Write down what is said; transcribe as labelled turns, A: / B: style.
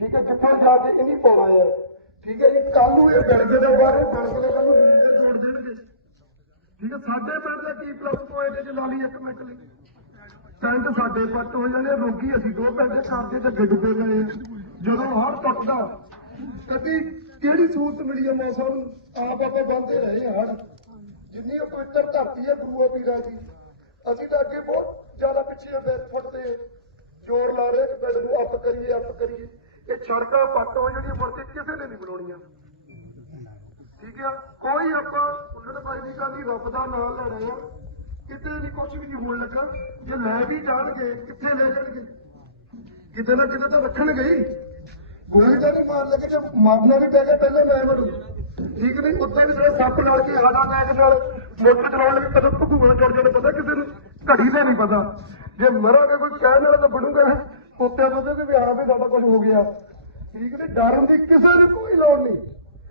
A: ਠੀਕ ਹੈ, ਜਿੱਥੇ ਜਾ ਕੇ ਇਹ ਨਹੀਂ ਪਾਉਣਾ ਹੈ। ਠੀਕ ਹੈ ਜੀ ਕੱਲ ਨੂੰ ਇਹ ਬਿਲਗੇ ਦੇ ਬਾਰੇ ਬਿਲਗੇ ਦੇ ਕੱਲ ਨੂੰ ਲੀਡਰ ਜੋੜ ਦੇਣਗੇ। ਠੀਕ ਹੈ, ਸਾਡੇ ਪਿੰਡ ਦਾ ਕੀ ਪਲੱਸ ਪੁਆਇੰਟ ਜੇ ਲਾ ਲਈ ਇੱਕ ਮਿੰਟ ਲਈ। ਪਿੰਡ ਸਾਡੇ ਪੱਟ ਹੋ ਜਾਣੇ ਰੋਗੀ ਅਸੀਂ ਦੋ ਪਿੰਡ ਦੇ ਤੇ ਅੱਗੇ ਗਏ ਜਦੋਂ ਹੜ ਟੁੱਟਦਾ ਕਦੀ ਕਿਹੜੀ ਸਹੂਲਤ ਮਿਲੀ ਹੈ ਮੌਸਮ ਨੂੰ? ਆਪ ਆਪਾਂ ਬੰਦੇ ਰਹੇ ਆ ਹੜ ਜਿੰਨੀ ਪਵਿੱਤਰ ਧਰਤੀ ਹੈ ਗੁਰੂਆਂ ਪੀਰਾਂ ਦੀ। ਅਸੀਂ ਤਾਂ ਅੱਗੇ ਬਹੁਤ ਜ਼ਿਆਦਾ ਪਿੱਛੇ ਬੈਠ ਫੁੱਟਦੇ ਆ। ਜ਼ੋਰ ਲਾ ਰਹੇ ਕਿ ਪਿੰਡ ਨੂੰ ਅੱਪ ਕਰੀਏ ਅੱਪ ਕਰੀਏ। ਇਹ ਸੜਕਾਂ ਪੱਟ ਜਿਹੜੀਆਂ ਮੁੜ ਕੇ ਕਿਸੇ ਨੇ ਨਹੀਂ ਬਣਾਉਣੀਆਂ। ਠੀਕ ਆ? ਕੋਈ ਆਪਾਂ ਉਹਨਾਂ ਭਾਈ ਦੀ ਗੱਲ ਰੱਬ ਦਾ ਨਾਮ ਲੈ ਆ। ਕਿਤੇ ਨਹੀਂ ਕੁਝ ਵੀ ਨਹੀਂ ਹੋਣ ਲੱਗਾ। ਜੇ ਲੈ ਵੀ ਜਾਣਗੇ, ਕਿੱਥੇ ਲੈ ਜਾਣਗੇ? ਕਿਤੇ ਨਾ ਕਿਤੇ ਤਾਂ ਰੱਖਣਗੇ ਹੀ। ਕੋਈ ਤਾਂ ਨਹੀਂ ਮਾਰ ਲੱਗੇ, ਜੇ ਮਾਰਨਾ ਵੀ ਪੈ ਗਿਆ, ਪਹਿਲਾਂ ਮੈਂ ਮਰੂ। ਠੀਕ ਨਹੀਂ? ਉੱਤੇ ਵੀ ਜਿਹੜੇ ਸੱਪ ਨਾਲ ਕੇ ਹਾਡਾ ਟੈਕ ਨਾਲ ਮੋਟਰ ਚਲਾਉਣ ਲੱਗੇ ਕਦੋਂ ਭਗੂਆਂ ਜੁੜ ਜਾਣੇ ਪਤਾ ਕਿਸੇ ਨੂੰ? ਘੜੀ ਦਾ ਨਹੀਂ ਪਤਾ। ਜੇ ਮਰਾਂਗੇ, ਕੋਈ ਕਹਿਣ ਵਾਲਾ ਤਾਂ ਬਣੂਗਾ। ਉੱਤੇ ਬੋਲੋਗੇ ਵੀ ਹਾਂ ਹੋ ਗਿਆ। ਠੀਕ ਤੇ ਡਰਨ ਦੀ ਕਿਸੇ ਨੂੰ ਕੋਈ ਲੋੜ ਨਹੀਂ।